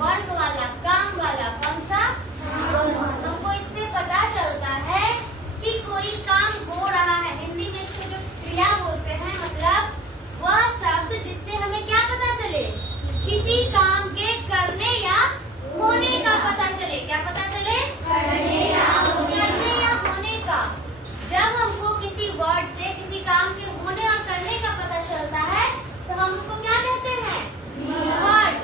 Work वाला, काम वाला। कौन सा? हमको इससे पता चलता है कि कोई काम हो रहा है। हिंदी में इसको जो क्रिया बोलते हैं, मतलब वह शब्द जिससे हमें क्या पता चले, किसी काम के करने या होने का पता चले। क्या पता चले? करने या होने का। जब हमको किसी वर्ड से किसी काम के होने और करने का पता चलता है तो हम उसको क्या कहते हैं? वर्ड।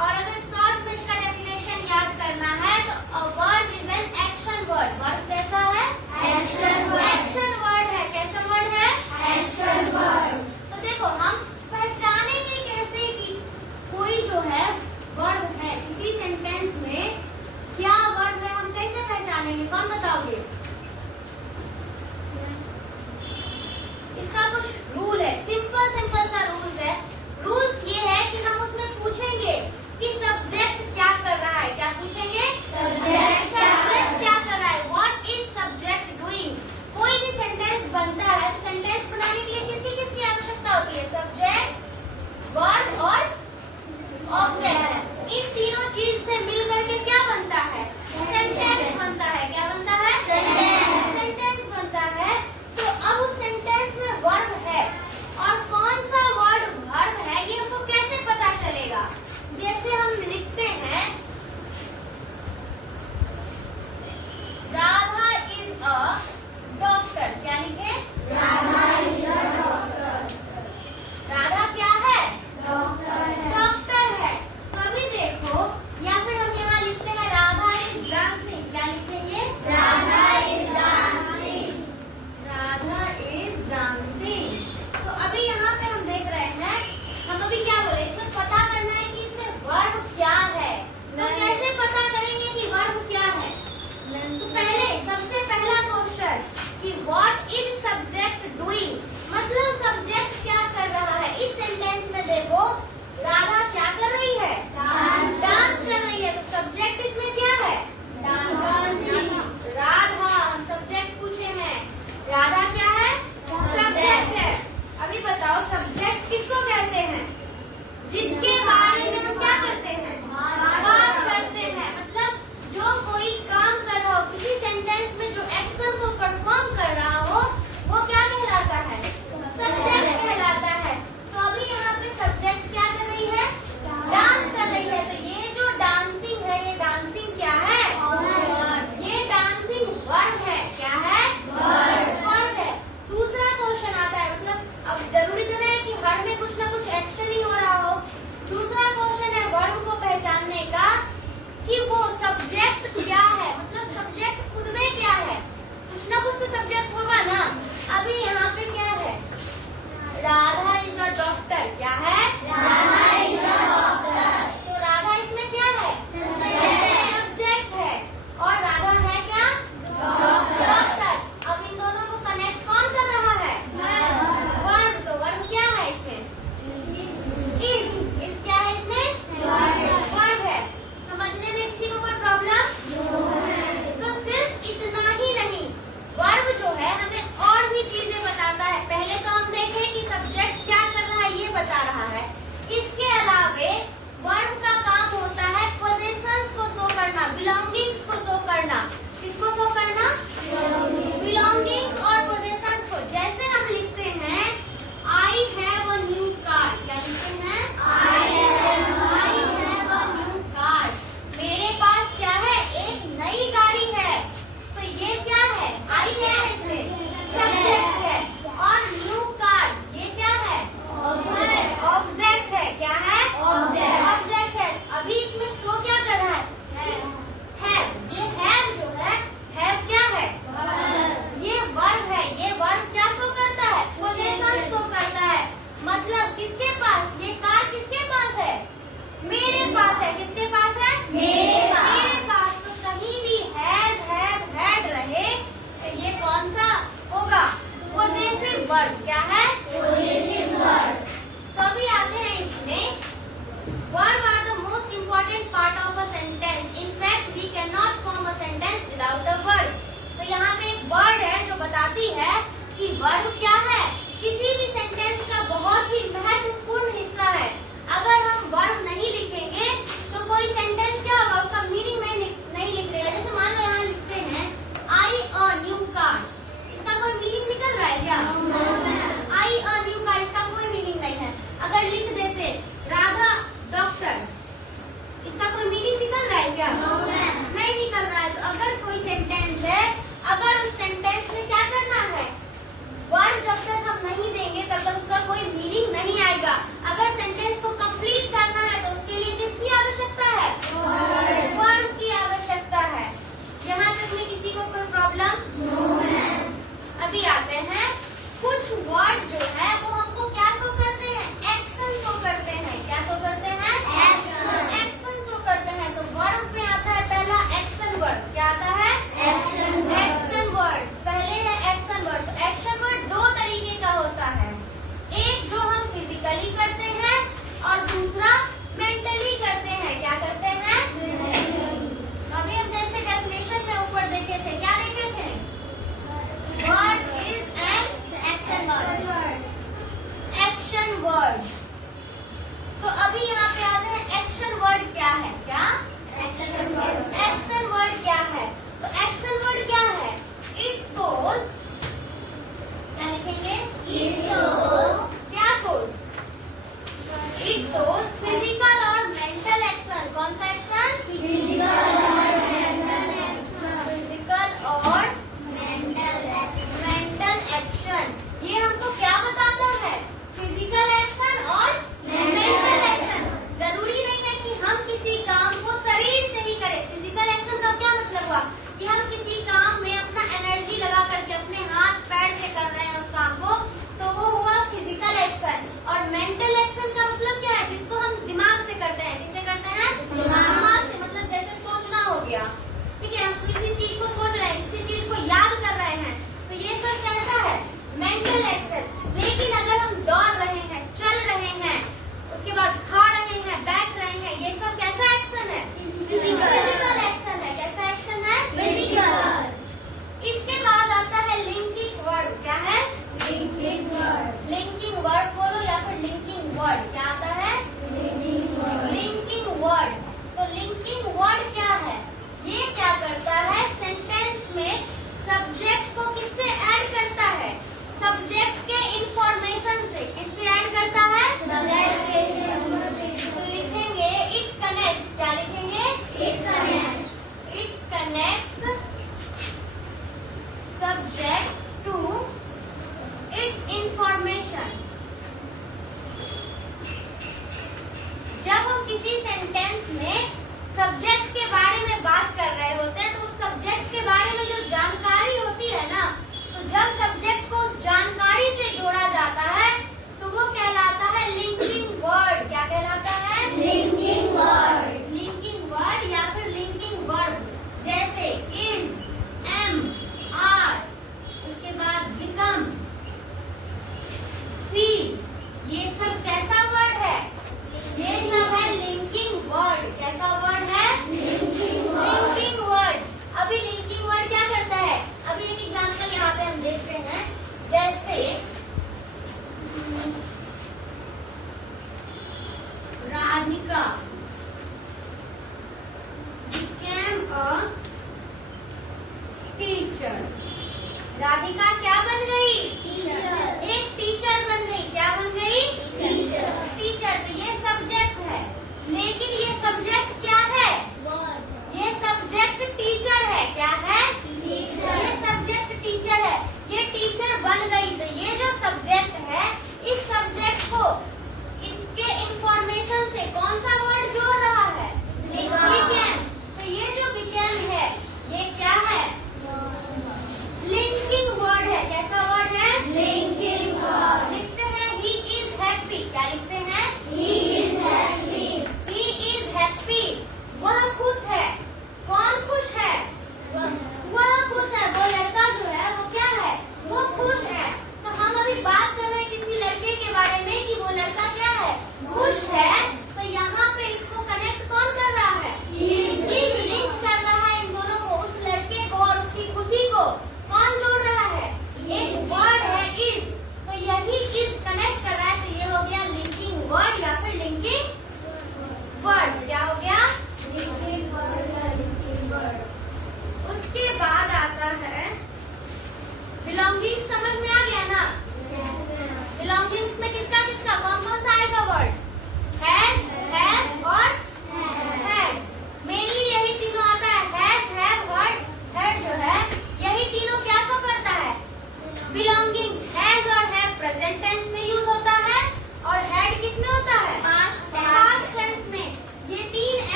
और अगर शॉर्ट में इसका डेफिनेशन याद करना है तो a word is an action word. Word कैसा है? Action word. एक्शन वर्ड है। कैसा वर्ड है? Action word. तो देखो हम पहचानेंगे कैसे कि कोई जो है वर्ड है, किसी सेंटेंस में क्या वर्ड है, हम कैसे पहचानेंगे? कौन बताओगे? इसका कुछ रूल है, सिंपल सा रूल्स है। रूल्स ये है कि हम उसमें पूछेंगे कि सब्जेक्ट क्या कर रहा है। क्या पूछेंगे? सब्जेक्ट क्या कर रहा है। What is subject doing. कोई भी सेंटेंस बनता है, सेंटेंस बनाने के लिए किसकी आवश्यकता होती है? सब्जेक्ट, वर्ब और ऑब्जेक्ट। इन तीनों चीज से मिलकर के क्या बनता है? सेंटेंस बनता है। क्या बनता है? सेंटेंस बनता है। तो अब उस सेंटेंस में वर्ब है और कौन सा वर्ड वर्ब है ये हमको कैसे पता चलेगा? जैसे हम लिखते हैं राधा इज अ डॉक्टर। क्या लिखे? Radha is a doctor. Radha क्या है? डॉक्टर है। तो अभी देखो, या फिर हम यहाँ लिखते हैं राधा इज डांसिंग। क्या लिखेंगे? Radha is dancing. Radha is dancing. तो अभी यहाँ पे हम देख रहे हैं, हम अभी क्या बोले, इसमें पता करना है कि इसमें वर्ब क्या है। तो कैसे पता करेंगे कि वर्ब क्या है? तो पहले सबसे पहला क्वेश्चन कि व्हाट इज सब्जेक्ट डूइंग, मतलब सब्जेक्ट क्या कर रहा है। इस सेंटेंस में देखो राधा क्या कर रही है? डांस कर रही है। तो सब्जेक्ट इसमें क्या है? डांसिंग। राधा, हम सब्जेक्ट पूछे हैं, राधा क्या है? सब्जेक्ट है। अभी बताओ सब्जेक्ट किसको कहते हैं? जिसके बारे में हम क्या करते हैं? बात करते हैं। मतलब जो कोई काम कर रहा हो, किसी सेंटेंस में जो एक्शन को परफॉर्म कर रहा हो, वो क्या कहलाता है? सब्जेक्ट कहलाता है। तो अभी यहाँ पे सब्जेक्ट क्या कर रही है? डांस कर रही है। तो ये जो डांसिंग है, ये डांसिंग क्या है? ये डांसिंग वर्ड है। क्या है? वर्ड है। दूसरा क्वेश्चन आता है, मतलब अब जरूरी तो नहीं है कि वर्ड में कुछ ना कुछ एक्शन ही हो रहा हो। दूसरा क्वेश्चन है वर्ड को पहचानने का कि वो सब्जेक्ट क्या है, मतलब सब्जेक्ट खुद में क्या है। कुछ ना कुछ तो सब्जेक्ट होगा ना। अभी यहाँ पे क्या है? Radha is a doctor. क्या है? Radha is a doctor. तो राधा इसमें क्या है? सब्जेक्ट है। और राधा है क्या? डॉक्टर। अब इन दोनों को कनेक्ट कौन कर रहा है? वर्ब। तो वर्ब क्या है इसमें? इज क्या है इसमें? वर्ब है। समझने में किसी को कोई प्रॉब्लम? तो सिर्फ इतना ही नहीं, वर्ब जो है हमें और भी चीजें बताता है। पहले तो हम देखें कि सब्जेक्ट क्या कर रहा है, ये बता रहा है। इसके अलावे वर्ब का काम होता है पोजेशंस को शो करना, बिलोंगिंग्स को शो करना। किसको शो करना? बिलोंगिंग्स और पोजेशंस को। जैसे हम लिखते हैं I have a new car. क्या लिखते हैं? I have a new car. मेरे पास क्या है? एक नई गाड़ी है। तो ये क्या है? आई क्या है इसमें? सब्जेक्ट है। और न्यू कार ये क्या है? ऑब्जेक्ट है। क्या है? ऑब्जेक्ट है। अभी इसमें शो क्या कर रहा है? ये हैव जो है, हैव क्या है? ये वर्ब है। ये वर्ब क्या शो करता है? पोजीशन शो करता है। मतलब किसके पास? ये कार किसके पास है? मेरे पास है। किसके पास है? मेरे पास। तो कहीं भी हैज, हैव, हैड रहे तो ये कौन सा होगा? Possessive verb. क्या है? Possessive verb. तो अभी आते हैं इसमें, verb are the most important part of a sentence. In fact we can not form a sentence without a verb. तो यहाँ पे एक वर्ड है जो बताती है कि वर्ब क्या है, किसी भी सेंटेंस का बहुत ही महत्वपूर्ण हिस्सा है। अगर हम वर्ब नहीं लिखेंगे तो कोई सेंटेंस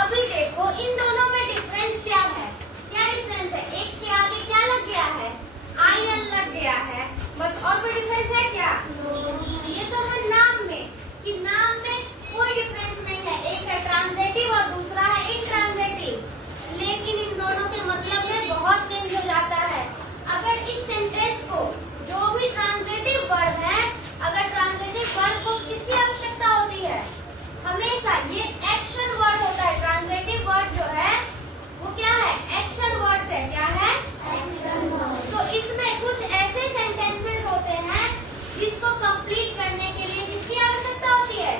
अभी देखो इन दोनों में डिफरेंस क्या है? क्या डिफरेंस है? एक के आगे क्या लग गया है? IN लग गया है, बस। और कोई डिफरेंस है क्या? ये तो है नाम में, कि नाम में कोई डिफरेंस नहीं है। एक है ट्रांजिटिव और दूसरा है इंट्रांजिटिव, लेकिन इन दोनों के मतलब में बहुत चेंज हो जाता है। अगर इस सेंटेंस को जो भी ट्रांजिटिव वर्ब है, अगर ट्रांजिटिव वर्ब को किसकी आवश्यकता होती है? हमेशा ये एक्शन वर्ड होता है। ट्रांजिटिव वर्ड जो है वो क्या है? एक्शन वर्ड है। क्या है? Action word. तो इसमें कुछ ऐसे सेंटेंसेस होते हैं जिसको कंप्लीट करने के लिए किसकी आवश्यकता होती है?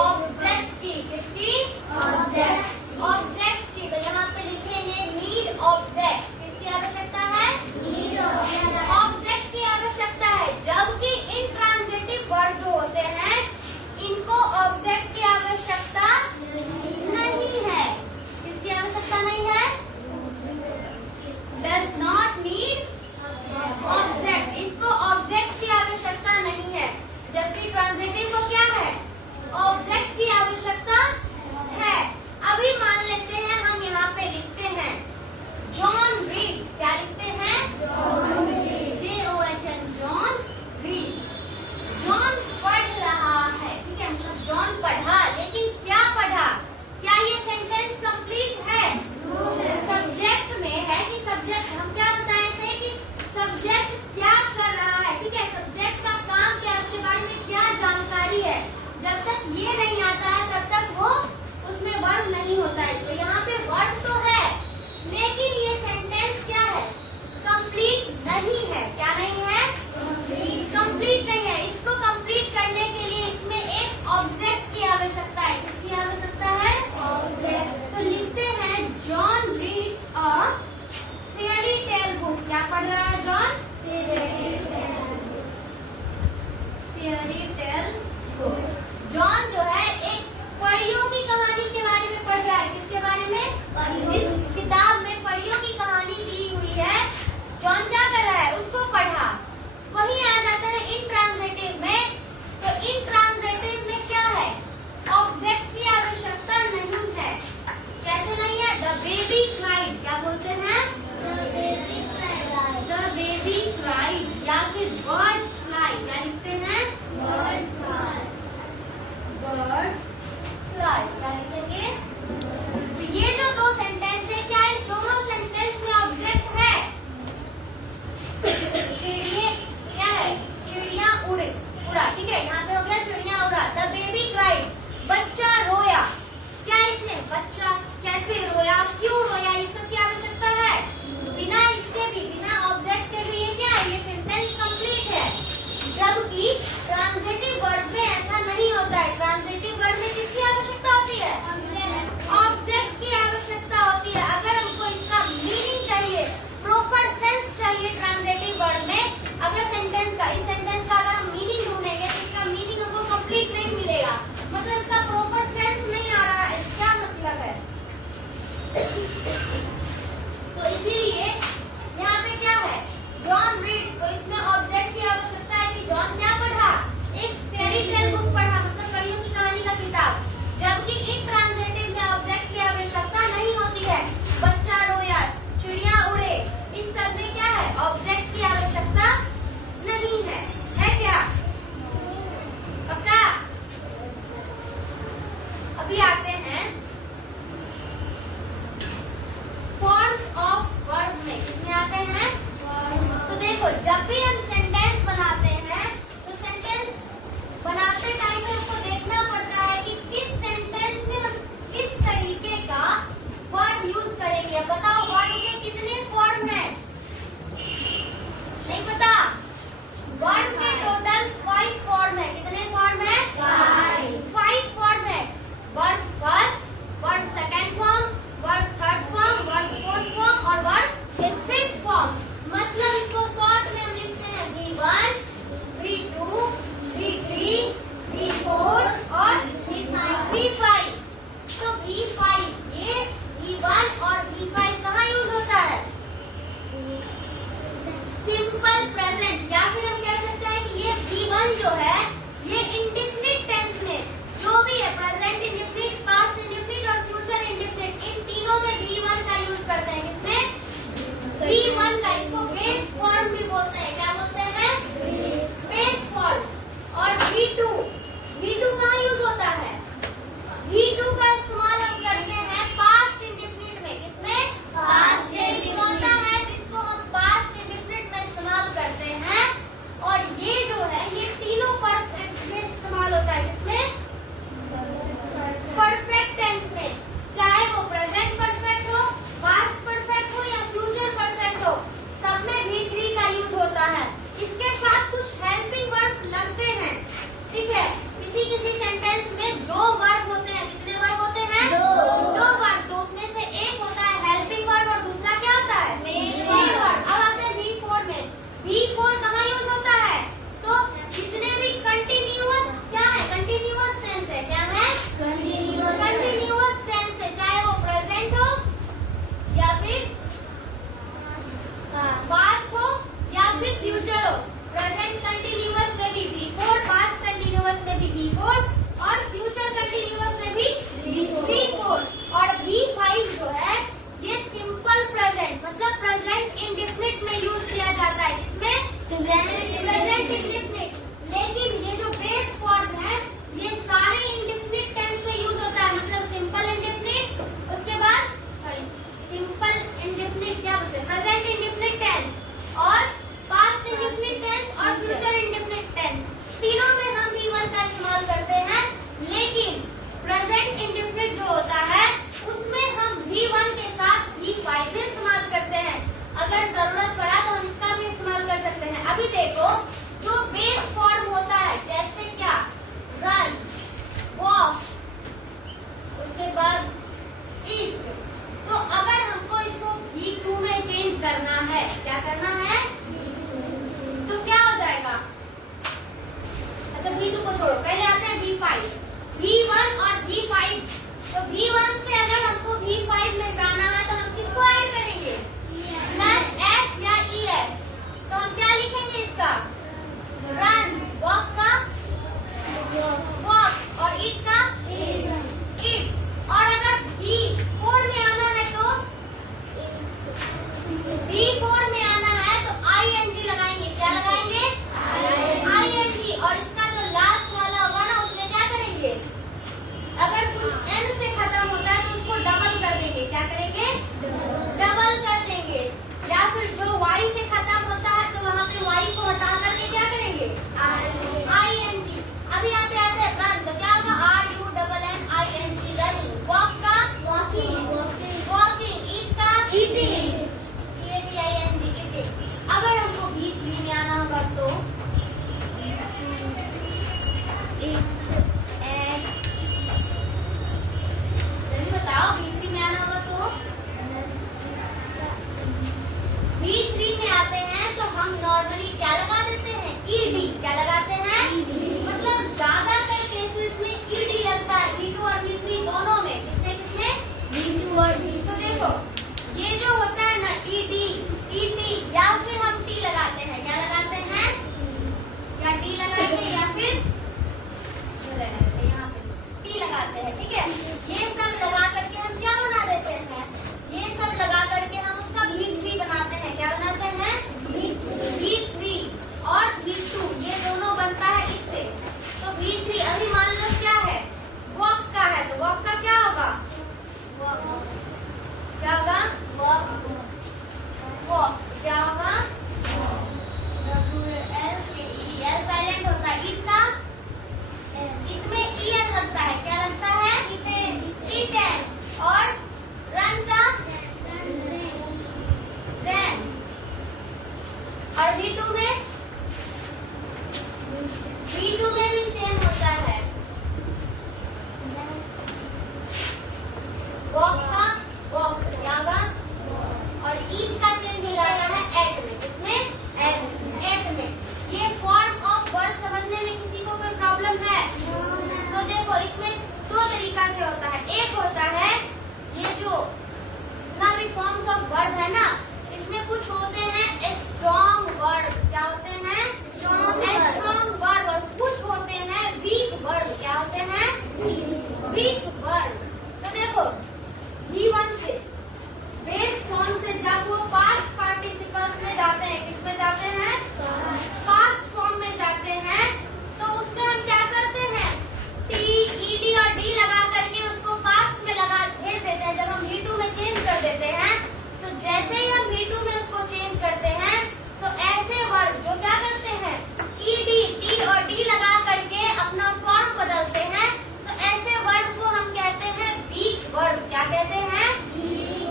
ऑब्जेक्ट की। किसकी? ऑब्जेक्ट। ऑब्जेक्ट की। तो यहाँ पे लिखेंगे नीड ऑब्जेक्ट। किसकी आवश्यकता है? Need object. ऑब्जेक्ट की आवश्यकता है। जबकि इंट्रांजिटिव वर्ड जो होते हैं इनको ऑब्जेक्ट की आवश्यकता नहीं है। किसकी आवश्यकता नहीं है? Does not need object. इसको ऑब्जेक्ट की आवश्यकता नहीं है, जबकि ट्रांजिटिव को क्या है? ऑब्जेक्ट की आवश्यकता है। अभी मान लेते हैं हम यहाँ पे लिखते हैं जॉन रीड्स। क्या लिखते हैं? JOHN। John reads. जॉन पढ़ रहा है, ठीक है, मतलब जॉन पढ़ा, लेकिन क्या पढ़ा? क्या ये सेंटेंस कंप्लीट है? सब्जेक्ट में है कि सब्जेक्ट, हम क्या बताए थे कि सब्जेक्ट क्या कर रहा है, ठीक है, सब्जेक्ट का काम क्या, उसके बारे में क्या जानकारी है। जब तक ये नहीं आता है तब तक वो उसमें वर्ब नहीं होता है। तो यहाँ पे वर्ब तो है, लेकिन ये सेंटेंस क्या है? कंप्लीट नहीं है। क्या नहीं है? कंप्लीट नहीं है। इसको कंप्लीट करने के लिए इसमें एक ऑब्जेक्ट की आवश्यकता है। किसकी आवश्यकता है? ऑब्जेक्ट। तो लिखते हैं John reads a fairy tale book. क्या पढ़ रहा है John? Fairy tale book. John जो है एक परियों की कहानी के बारे में पढ़ रहा है। किसके बारे में? जिस किताब में परियों की कहानी दी हुई है, जॉन क्या कर रहा है? उसको पढ़ा। वही आ जाता है इंट्रांजिटिव में। तो इंट्रांजिटिव में क्या है? ऑब्जेक्ट की आवश्यकता नहीं है। कैसे नहीं है? The baby cried. क्या बोलते हैं? The baby cried. या फिर बर्ड्स फ्लाई। क्या लिखते हैं? Birds fly. क्या लिखेंगे? तो ये जो दो सेंटेंस है, क्या इस दोनों सेंटेंस में ऑब्जेक्ट है? क्या है? चिड़िया उड़ा, ठीक है, यहाँ पे हो गया चिड़िया उड़ा। The baby cried. बच्चा रोया। क्या इसमें? बच्चा कैसे रोया, क्यों रोया, ये सब की आवश्यकता है? बिना इसके भी, बिना ऑब्जेक्ट के भी ये क्या है? ये सेंटेंस कंप्लीट है। जबकि ट्रांजिटिव वर्ड में ऐसा नहीं होता है। ट्रांजिटिव वर्ड में किसकी आवश्यकता होती है? ऑब्जेक्ट की आवश्यकता होती है। अगर हमको इसका मीनिंग चाहिए, प्रॉपर सेंस चाहिए ट्रांजिटिव वर्ड में, अगर सेंटेंस का, इस सेंटेंस का अगर हम मीनिंग ढूंढेंगे तो इसका मीनिंग हमको कंप्लीट नहीं मिलेगा। मतलब इसका प्रॉपर सेंस नहीं आ रहा है। क्या मतलब है? तो इसीलिए यहाँ पे क्या है? John reads. तो इसमें ऑब्जेक्ट की आवश्यकता है कि जॉन क्या पढ़ा? एक फेयरी टेल बुक पढ़ा, मतलब परियों की कहानी का किताब। जबकि इंट्रांजिटिव में ऑब्जेक्ट की आवश्यकता नहीं होती है। बच्चा रोया, चिड़िया उड़े, इस सब में क्या है? ऑब्जेक्ट की आवश्यकता नहीं है। है क्या? पक्का? अभी आते हैं फॉर्म ऑफ वर्ब में। किसमें आते हैं? तो देखो, जब भी हम सेंटेंस बनाते हैं तो सेंटेंस बनाते टाइम में हमको देखना पड़ता है कि किस सेंटेंस में हम किस तरीके का वर्ड यूज करेंगे। बताओ वर्ड के कितने फॉर्म हैं? नहीं पता? वर्ड के टोटल 5 फॉर्म है। कितने फॉर्म है? 5 फॉर्म है। वर्ड देखो जो बेस फॉर्म होता है, जैसे क्या, रन, वॉक, उसके बाद ईट। तो अगर हमको इसको V2 में चेंज करना है, क्या करना है, तो क्या हो जाएगा। अच्छा V2 को छोड़ो, पहले आते हैं V5, V1 और V5। तो V1 से अगर हमको V5 में जाना है तो हम किसको ऐड करेंगे, प्लस S या ES। तो हम क्या लिखेंगे इसका, रन, वॉक का वॉक और ईट का ईट। और अगर V4 में आना है तो V4 में आना है तो ING लगाएंगे, क्या लगाएंगे, ING। और इसका जो लास्ट वाला होगा ना उसमें क्या करेंगे, अगर कुछ N से खत्म होता है तो उसको डबल कर देंगे, क्या करेंगे, डबल कर देंगे। या फिर जो Y से खत्म होता है तो वहाँ पे Y को हटा करके क्या करेंगे, ING। अभी यहाँ पे आते हैं रन, तो क्या होगा, RUNNING, रनिंग। वॉक का वॉकिंग, ईट का ईटिंग, EATING, ईटिंग। अगर हमको V3 में आना होगा तो जल्दी बताओ, V3 में आना होगा तो V3 में आते हैं तो हम नॉर्मली क्या लगा देते हैं, ED। क्या लगाते हैं, मतलब ज्यादातर केसेस में ED लगता है, V2 और V3 दोनों में। किसमें V2 और V3। तो देखो ये जो होता है ना ED, ET, या फिर हम T लगाते हैं, क्या लगाते हैं, या T लगाते हैं या फिर यहाँ पे T लगाते हैं, ठीक है। ये सब लगा करके हम क्या बना देते हैं, ये सब लगा करके हम उसका V3 बनाते हैं। क्या बनाते हैं, V3 और V2, ये दोनों बनता है इससे। तो V3 अभी मान लो क्या है, वॉक का है, तो वॉक का क्या होगा, क्या होगा, वॉक क्या होगा, WLKED, साइलेंट होता है। ईट का, इसमें EN लगता है, क्या लगता है, ईटेन। और रन का रन। और V2 में भी सेम होता है, वॉक का वॉक, क्या होगा, और ईट का चेंज हो जाता है एट में। किसमें, एट में। ये फॉर्म ऑफ वर्ड समझने में किसी को कोई प्रॉब्लम है, तो देखो इसमें दो तरीका से होता है। एक होता है ये जो जितना भी फॉर्म्स ऑफ वर्ड है ना, इसमें कुछ होते हैं स्ट्रॉन्ग वर्ड, क्या होते हैं, स्ट्रॉन्ग वर्ड, और कुछ होते हैं वीक वर्ड। क्या होते हैं, वीक वर्ड। तो देखो V1 से बेस फॉर्म से जब वो पास्ट पार्टिसिपल्स में जाते हैं, किसमें जाते हैं, पास्ट फॉर्म में जाते हैं, तो उसमें हम क्या करते हैं, T, ED और D लगा करके उसको पास्ट में लगा भेज देते हैं। जब हम V2 में चेंज कर देते हैं तो जैसे ही हम V2 में उसको चेंज करते हैं तो ऐसे वर्ड जो क्या करते हैं, ED, D और D लगा करके अपना फॉर्म बदलते हैं, तो ऐसे वर्ड को हम कहते हैं वीक वर्ड। क्या कहते हैं,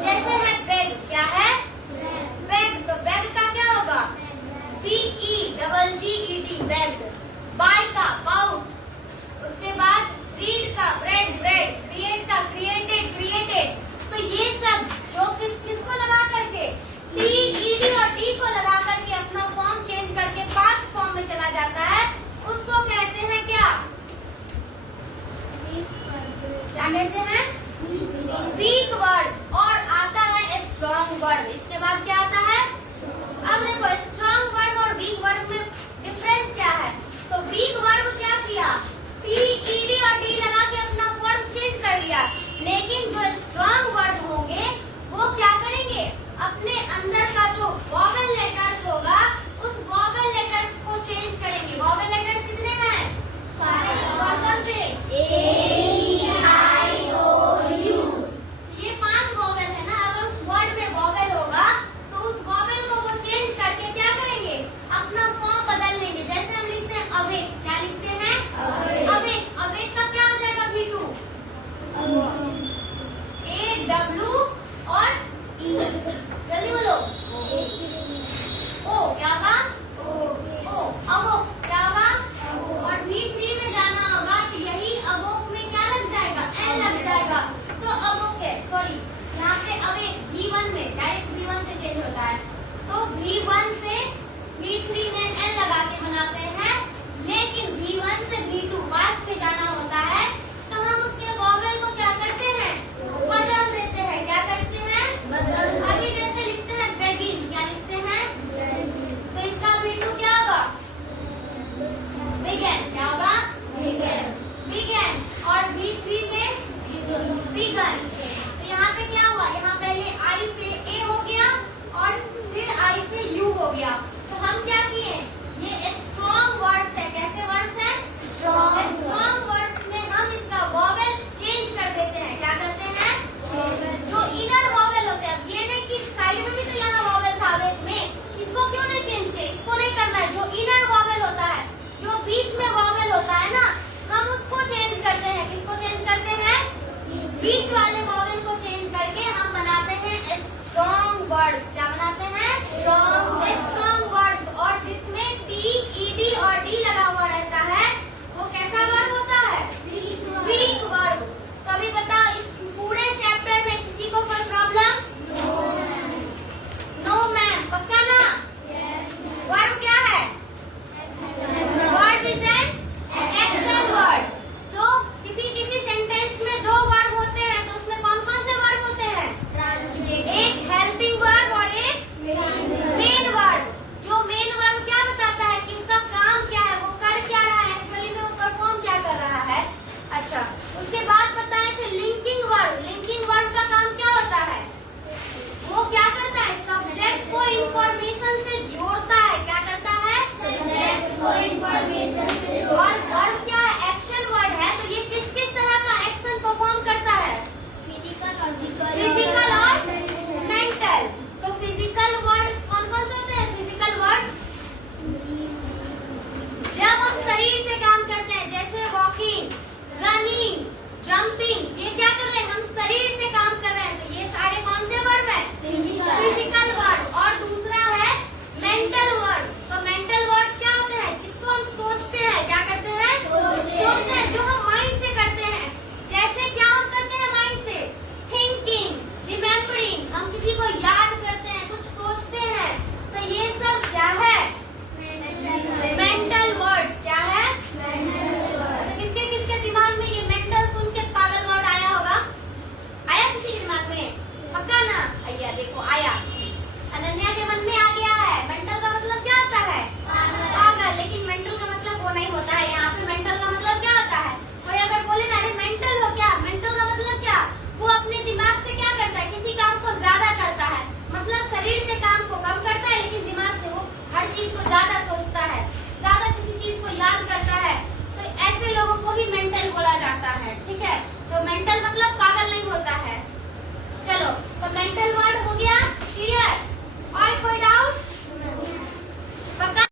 जैसे है बेग, क्या है, बेग। तो बेग का क्या होगा, BEGGED, बेग। बाय का बाउट, उसके बाद रीड का ब्रेड, ब्रेड। क्रिएट का क्रिएटेड, क्रिएटेड। तो ये सब जो किसको लगा करके, T, ED और D को लगा करके अपना फॉर्म चेंज करके पास्ट फॉर्म में चला जाता है, उसको कहते हैं क्या, क्या कहते हैं, वीक वर्ड। और आता है स्ट्रॉन्ग वर्ड। इसके बाद क्या आता है, अब देखो स्ट्रॉन्ग वर्ड और वीक वर्ड में डिफरेंस क्या है। तो वीक वर्ड क्या किया, T, ED और D लगा के अपना फॉर्म चेंज कर लिया, लेकिन जो स्ट्रॉन्ग वर्ड होंगे वो क्या करेंगे, अपने अंदर का जो वॉवेल लेटर्स होगा उस वॉवेल लेटर्स को चेंज करेंगे। वॉवेल लेटर्स कितने हैं, कौन से, A, ये 5 वॉवेल है ना। अगर उस वर्ड में वॉवेल होगा तो उस वॉवेल को वो चेंज करके क्या करेंगे, अपना फॉर्म बदल लेंगे। जैसे हम लिखते हैं अवेक, क्या लिखते हैं, अवेक। Awake vowel. तो यहाँ पे क्या हुआ, यहाँ पहले आई से ए हो गया और फिर आई से यू हो गया। तो हम क्या किए, ये स्ट्रॉन्ग वर्ड्स है। कैसे वर्ड्स हैं? स्ट्रॉन्ग वर्ड्स में हम इसका वॉवल चेंज कर देते हैं। क्या करते हैं? जो इनर वॉवल होते हैं, ये नहीं कि साइड में भी तो यहाँ वॉवल था में, इसको क्यों नहीं चेंज किए? इसको नहीं करना है। जो इनर वॉवल होता है, जो बीच में वॉवल होता है ना, हम उसको चेंज करते हैं। किसको चेंज करते हैं? बीच वाले वॉवल को चेंज करके हम बनाते हैं स्ट्रॉन्ग वर्ड्स। क्या बनाते हैं? स्ट्रॉन्ग